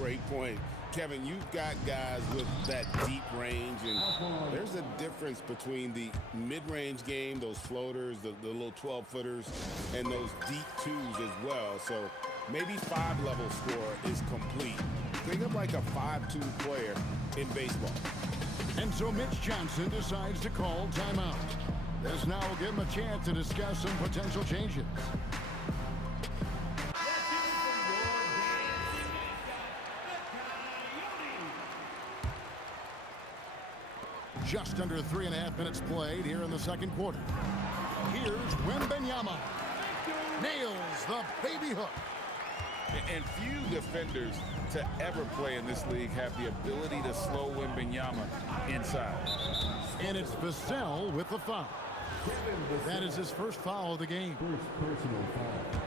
great point. Kevin, you've got guys with that deep range, and there's a difference between the mid-range game, those floaters, the little 12-footers, and those deep twos as well. So maybe 5-level score is complete. Think of like a 5-2 player in baseball. And so Mitch Johnson decides to call timeout. This now will give him a chance to discuss some potential changes. Just under 3.5 minutes played here in the second quarter. Here's Wembanyama. Nails the baby hook. And few defenders to ever play in this league have the ability to slow Wembanyama inside. And it's Vassell with the foul. That is his first foul of the game. First personal foul.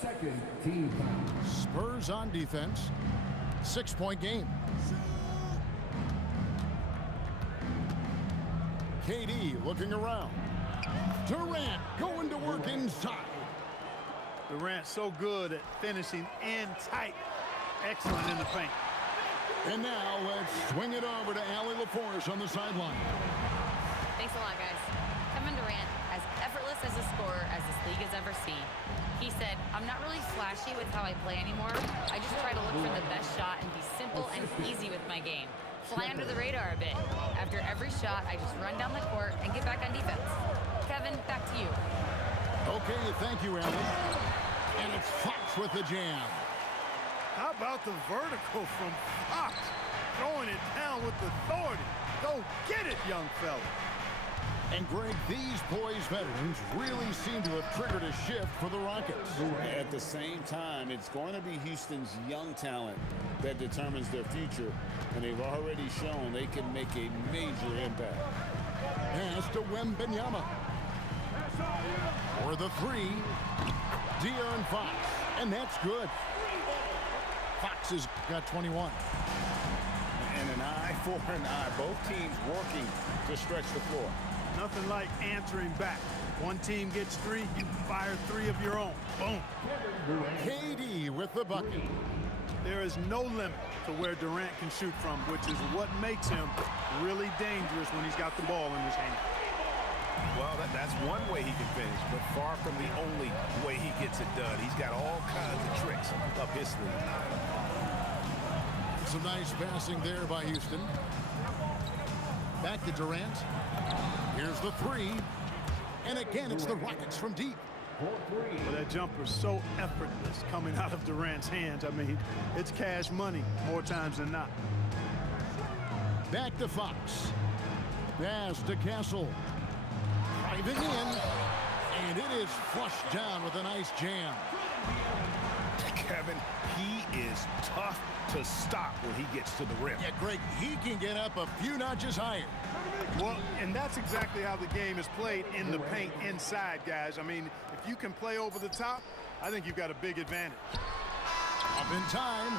Second team foul. Spurs on defense. 6-point game. KD looking around. Durant going to work inside. Durant so good at finishing in tight. Excellent in the paint. And now let's swing it over to Allie LaForce on the sideline. Thanks a lot, guys. Kevin Durant, as effortless as a scorer as this league has ever seen. He said, I'm not really flashy with how I play anymore. I just try to look for the best shot and be simple and easy with my game. Fly under the radar a bit. After every shot, I just run down the court and get back on defense. Kevin, back to you. Okay, thank you, Allie. And it's Fox with the jam. How about the vertical from Fox? Throwing it down with authority. Go get it, young fella. And Greg, these poised veterans really seem to have triggered a shift for the Rockets. At the same time, it's going to be Houston's young talent that determines their future, and they've already shown they can make a major impact. Pass to Wembanyama. For the three, De'Aaron Fox, and that's good. Fox has got 21. And an eye for an eye. Both teams working to stretch the floor. Nothing like answering back. One team gets 3, you fire 3 of your own. Boom. KD with the bucket. There is no limit to where Durant can shoot from, which is what makes him really dangerous when he's got the ball in his hand. Well, that's one way he can finish, but far from the only way he gets it done. He's got all kinds of tricks up his sleeve. Some nice passing there by Houston. Back to Durant. Here's the three. And again, it's the Rockets from deep. Well, that jumper's so effortless coming out of Durant's hands. I mean, it's cash money more times than not. Back to Fox. Pass to Castle. Driving in. And it is flushed down with a nice jam. Kevin, he is tough to stop when he gets to the rim. Yeah, Greg, he can get up a few notches higher. Well, and that's exactly how the game is played in the paint inside, guys. I mean, if you can play over the top, I think you've got a big advantage. Up in time.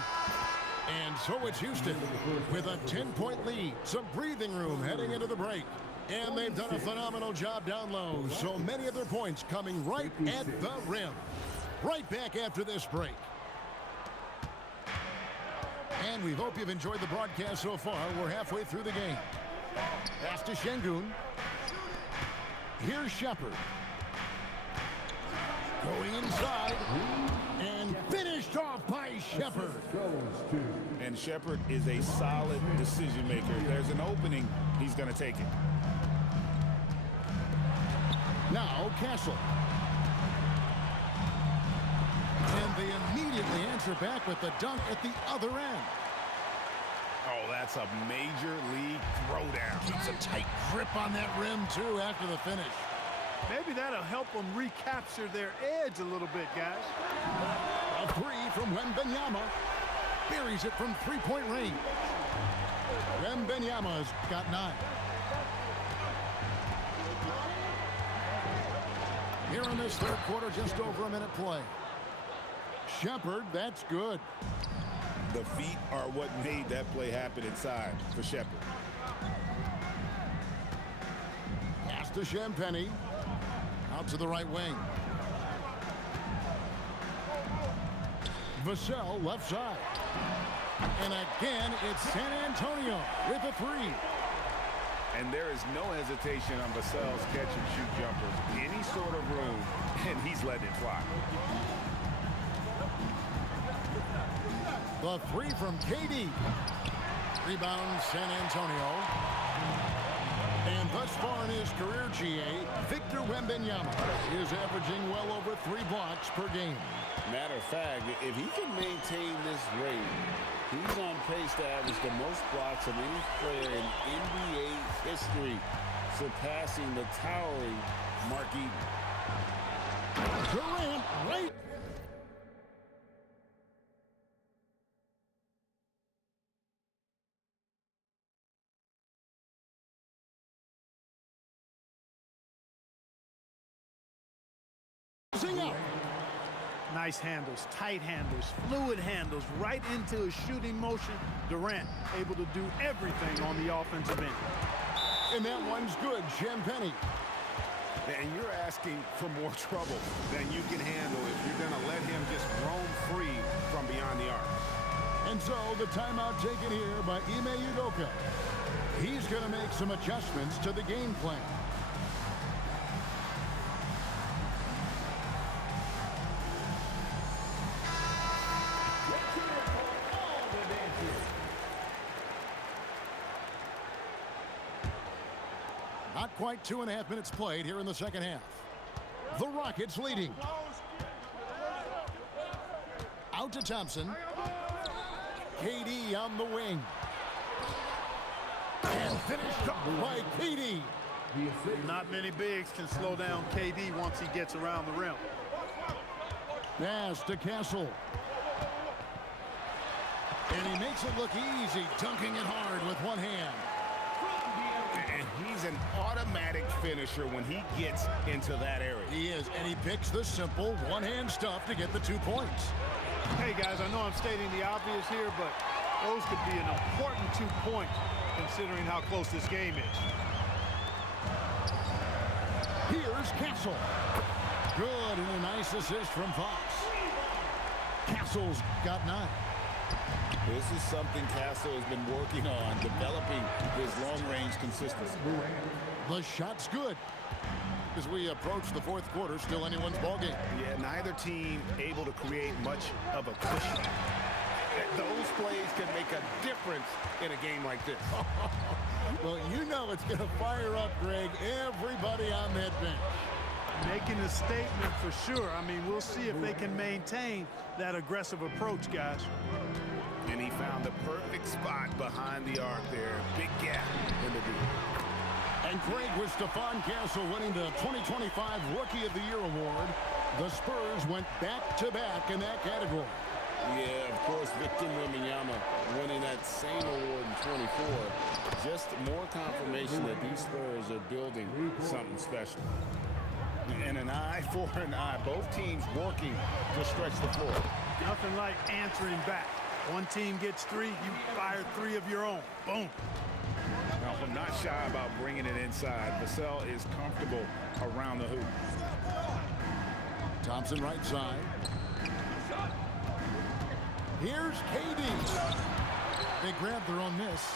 And so it's Houston with a 10-point lead. Some breathing room heading into the break. And they've done a phenomenal job down low. So many of their points coming right at the rim. Right back after this break. And we hope you've enjoyed the broadcast so far. We're halfway through the game. Pass to Şengün. Here's Shepherd. Going inside. And finished off by Shepherd. And Shepherd is a solid decision maker. If there's an opening, he's going to take it. Now Castle. And they immediately answer back with the dunk at the other end. Oh, that's a major league throwdown. Keeps a tight grip on that rim, too, after the finish. Maybe that'll help them recapture their edge a little bit, guys. A three from Wembanyama. Buries it from three-point range. Wembanyama's got 9. Here in this third quarter, just over a minute play. Shepherd, that's good. The feet are what made that play happen inside for Shepherd. Pass to Champagnie. Out to the right wing. Vassell left side. And again, it's San Antonio with a three. And there is no hesitation on Vassell's catch-and-shoot jumpers. Any sort of room, and he's letting it fly. The three from KD. Rebound San Antonio. And thus far in his career, GA, Victor Wembanyama is averaging well over 3 blocks per game. Matter of fact, if he can maintain this rate, he's on pace to average the most blocks of any player in NBA history, surpassing the towering Mark Eaton. Durant, right. Up. Nice handles, tight handles, fluid handles, right into his shooting motion. Durant able to do everything on the offensive end. And that one's good, Champagnie. And you're asking for more trouble than you can handle if you're going to let him just roam free from beyond the arc. And so the timeout taken here by Ime Udoka. He's going to make some adjustments to the game plan. Not quite 2.5 minutes played here in the second half. The Rockets leading. Out to Thompson. KD on the wing. And finished up by KD. Not many bigs can slow down KD once he gets around the rim. Pass to Castle. And he makes it look easy, dunking it hard with one hand. And he's an automatic finisher when he gets into that area. He is, and he picks the simple one-hand stuff to get the 2 points. Hey, guys, I know I'm stating the obvious here, but those could be an important 2 points considering how close this game is. Here's Castle. Good, and a nice assist from Fox. Castle's got 9. This is something Castle has been working on, developing his long-range consistency. The shot's good. As we approach the fourth quarter, still anyone's ballgame. Yeah, neither team able to create much of a cushion. Those plays can make a difference in a game like this. Well, you know it's going to fire up, Greg, everybody on that bench. Making a statement for sure. I mean, we'll see if they can maintain that aggressive approach, guys. And he found the perfect spot behind the arc there. Big gap in the deep. And Craig, with Stephon Castle winning the 2025 Rookie of the Year award, the Spurs went back-to-back in that category. Yeah, of course, Victor Wembanyama winning that same award in 24. Just more confirmation that these Spurs are building something special. And an eye for an eye. Both teams working to stretch the floor. Nothing like answering back. One team gets 3, you fire 3 of your own. Boom. Now, I'm not shy about bringing it inside. Vassell is comfortable around the hoop. Thompson right side. Here's KD. They grabbed their own miss.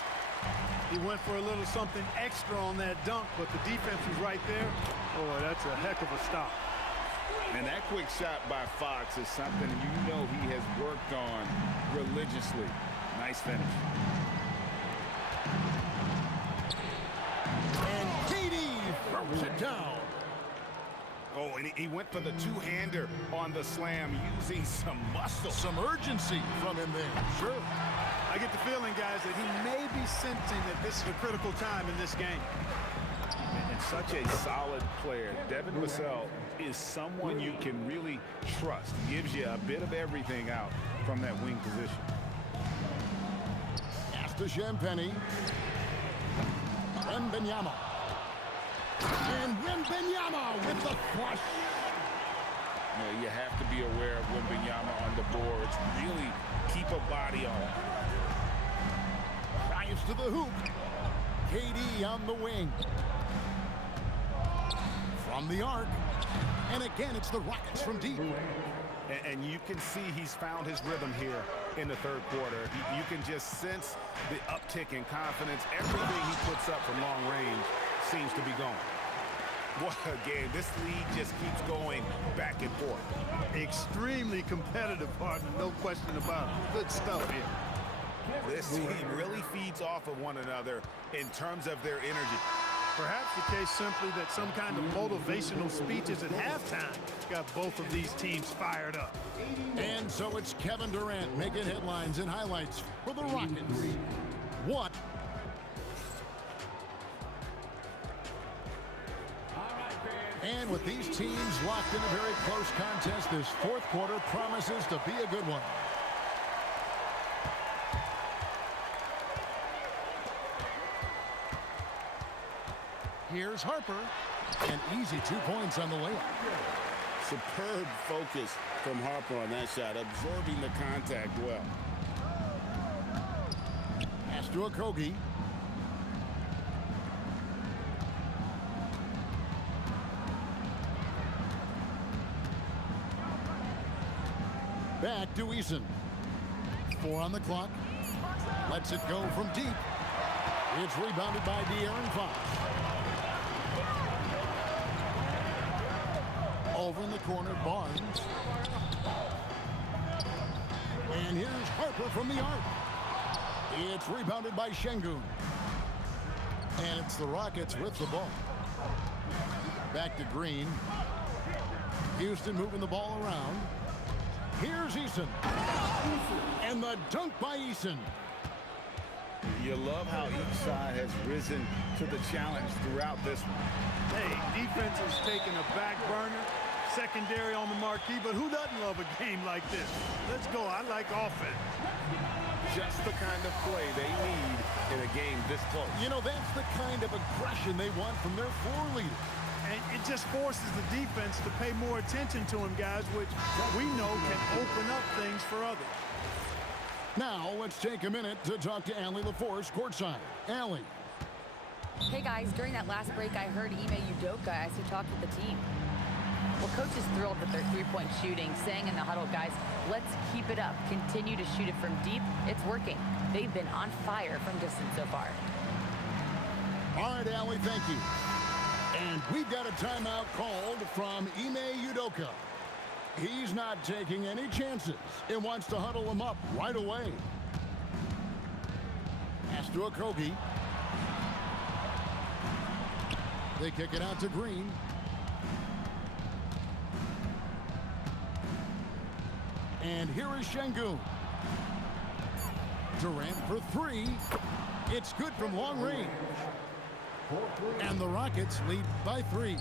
He went for a little something extra on that dunk, but the defense was right there. Boy, that's a heck of a stop. And that quick shot by Fox is something you know he has worked on religiously. Nice finish. And KD throws it down. Oh, and he went for the two-hander on the slam using some muscle. Some urgency from him there. Sure. I get the feeling, guys, that he may be sensing that this is a critical time in this game. And such a solid player. Devin Vassell is someone you can really trust. Gives you a bit of everything out from that wing position. Pass to Champagnie. Wembanyama. And Wembanyama with the flush. You have to be aware of Wembanyama on the boards. Really keep a body on him. Drives to the hoop. KD on the wing. From the arc. And again, it's the Rockets from deep. And you can see he's found his rhythm here in the third quarter. You can just sense the uptick in confidence. Everything he puts up from long range seems to be going. What a game. This league just keeps going back and forth. Extremely competitive, partner, no question about it. Good stuff here. This team really feeds off of one another in terms of their energy. Perhaps the case simply that some kind of motivational speeches at halftime got both of these teams fired up. And so it's Kevin Durant making headlines and highlights for the Rockets. What? And with these teams locked in a very close contest, this fourth quarter promises to be a good one. Here's Harper. An easy 2 points on the layup. Superb focus from Harper on that shot, absorbing the contact well. Pass to Okogie. Back to Eason. 4 on the clock. Lets it go from deep. It's rebounded by De'Aaron Fox. Over in the corner, Barnes. And here's Harper from the arc. It's rebounded by Şengün. And it's the Rockets with the ball. Back to Green. Houston moving the ball around. Here's Eason. And the dunk by Eason. You love how each side has risen to the challenge throughout this one. Hey, defense is taking a back burner, secondary on the marquee, but who doesn't love a game like this? Let's go. I like offense. Just the kind of play they need in a game this close. You know, that's the kind of aggression they want from their floor leader. And it just forces the defense to pay more attention to him, guys, which we know can open up things for others. Now, let's take a minute to talk to Allie LaForce courtside. Allie. Hey, guys, during that last break, I heard Ime Udoka as he talked with the team. Well, coach is thrilled with their three-point shooting, saying in the huddle, guys, let's keep it up. Continue to shoot it from deep. It's working. They've been on fire from distance so far. All right, Allie, thank you. And we've got a timeout called from Ime Udoka. He's not taking any chances and wants to huddle him up right away. Pass to Okogie. They kick it out to Green. And here is Şengün. Durant for 3. It's good from long range. And the Rockets lead by 3.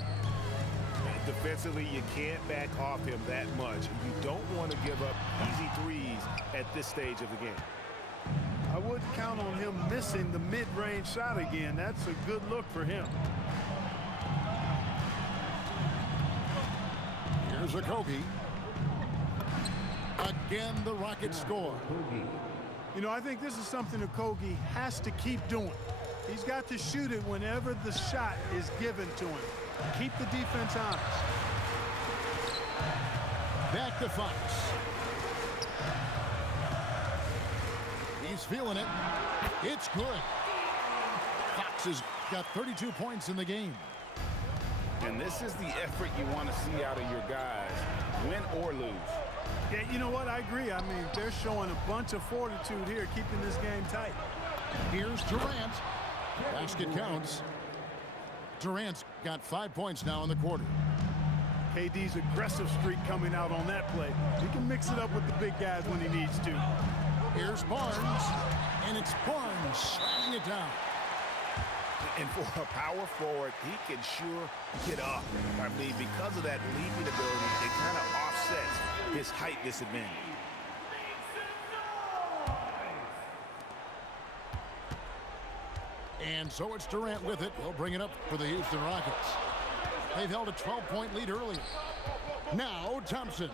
Defensively, you can't back off him that much. You don't want to give up easy threes at this stage of the game. I wouldn't count on him missing the mid-range shot again. That's a good look for him. Here's Okogie. Again, the Rockets score. You know, I think this is something Okogie has to keep doing. He's got to shoot it whenever the shot is given to him. Keep the defense honest. Back to Fox. He's feeling it. It's good. Fox has got 32 points in the game. And this is the effort you want to see out of your guys, win or lose. Yeah, you know what? I agree. I mean, they're showing a bunch of fortitude here, keeping this game tight. Here's Durant. Basket counts. Durant's got 5 points now in the quarter. KD's aggressive streak coming out on that play. He can mix it up with the big guys when he needs to. Here's Barnes, and it's Barnes slamming it down. And for a power forward, he can sure get up. I mean, because of that leaping ability, it kind of offsets his height disadvantage. And so it's Durant with it. He'll bring it up for the Houston Rockets. They've held a 12-point lead earlier. Now Thompson.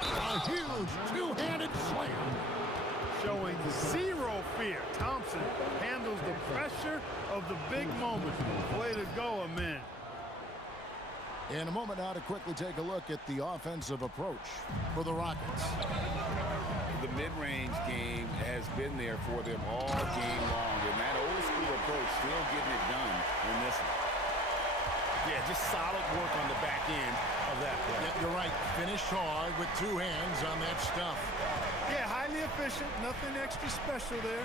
A huge two-handed slam. Showing zero fear. Thompson handles the pressure of the big moment. Way to go, man. In a moment now to quickly take a look at the offensive approach for the Rockets. The mid-range game has been there for them all game long, and that old-school approach still getting it done in this one. Yeah, just solid work on the back end of that play. Yeah, you're right. Finished hard with two hands on that stuff. Yeah, highly efficient. Nothing extra special there.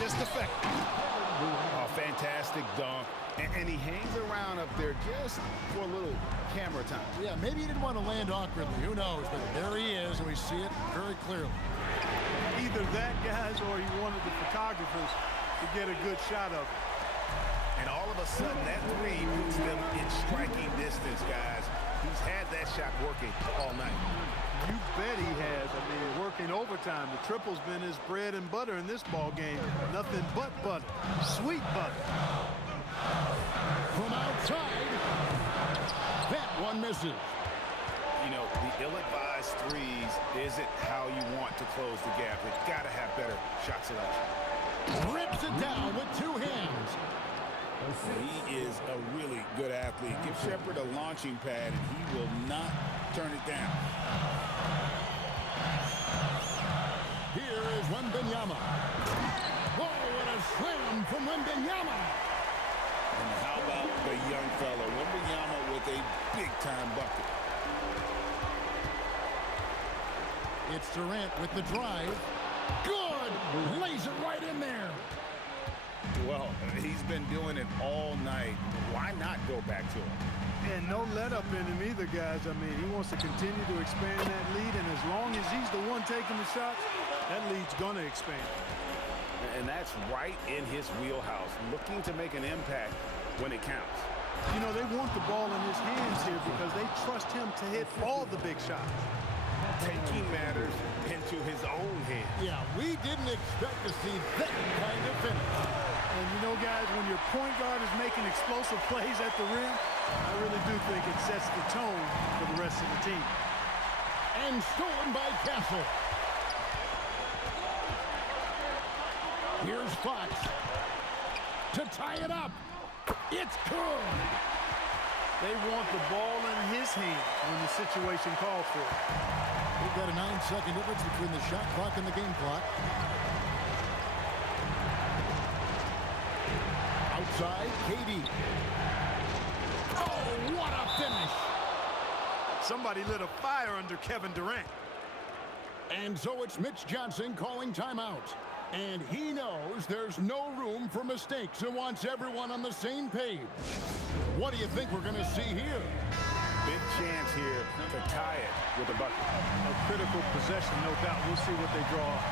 Just effective. Oh, fantastic dunk. And he hangs around up there just for a little camera time. Yeah, maybe he didn't want to land awkwardly. Who knows? But there he is, and we see it very clearly. Either that, guys, or he wanted the photographers to get a good shot of it. And all of a sudden, that three puts them in striking distance, guys. He's had that shot working all night. You bet he has. I mean, working overtime. The triple's been his bread and butter in this ball game. Nothing but butter. Sweet butter. From outside, that one misses. You know, the ill-advised threes isn't how you want to close the gap. It's got to have better shot selection. Rips it down with two hands. He is a really good athlete. Give Shepard a launching pad, and he will not turn it down. Here is Wembanyama. Oh, what a slam from Wembanyama. And how about the young fella, Wembanyama, with a big-time bucket. It's Durant with the drive. Good! Lays it right in there. Well, he's been doing it all night. Why not go back to him? And no let up in him either, guys. I mean, he wants to continue to expand that lead, and as long as he's the one taking the shots, that lead's going to expand. And that's right in his wheelhouse, looking to make an impact when it counts. You know, they want the ball in his hands here because they trust him to hit all the big shots. Taking matters into his own hands. Yeah, we didn't expect to see that kind of finish. And you know, guys, when your point guard is making explosive plays at the rim, I really do think it sets the tone for the rest of the team. And stolen by Castle. Here's Fox to tie it up. It's good. They want the ball in his hands when the situation calls for it. We've got a 9-second difference between the shot clock and the game clock. Outside, KD. Oh, what a finish. Somebody lit a fire under Kevin Durant. And so it's Mitch Johnson calling timeout. And he knows there's no room for mistakes and wants everyone on the same page. What do you think we're going to see here? Big chance here to tie it with a bucket. A critical possession, no doubt. We'll see what they draw up.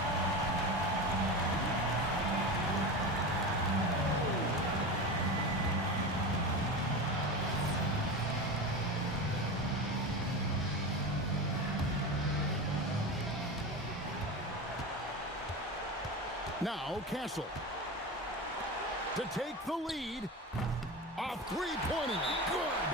Now Castle to take the lead. Off three-pointer. Good.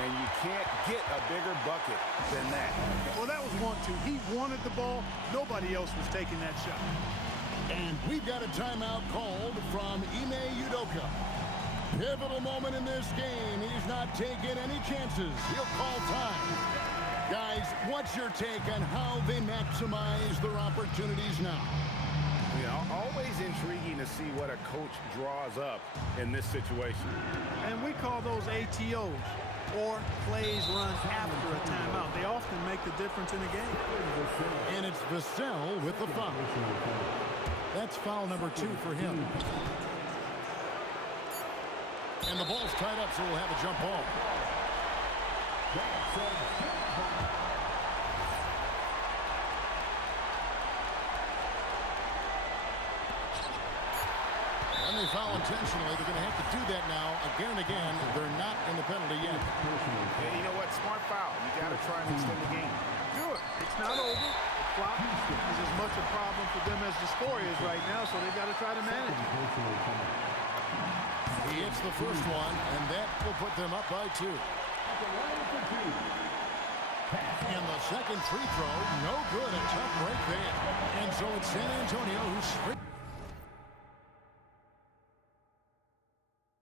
And you can't get a bigger bucket than that. Well, that was 1-2. He wanted the ball. Nobody else was taking that shot. And we've got a timeout called from Ime Udoka. Pivotal moment in this game. He's not taking any chances. He'll call time. Guys, what's your take on how they maximize their opportunities now? You know, always intriguing to see what a coach draws up in this situation. And we call those ATOs, or plays run after a timeout. They often make the difference in the game. And it's Vassell with the foul. That's foul number 2 for him. And the ball's tied up, so we'll have a jump ball. And they foul intentionally. They're going to have to do that now again and again. They're not in the penalty yet. Hey, you know what? Smart foul. You got to try and extend the game. Do it. It's not over. The clock is as much a problem for them as the score is right now, so they got to try to manage it. He hits the first one, and that will put them up by 2. And the second free throw, no good. A tough break there. And so it's San Antonio who's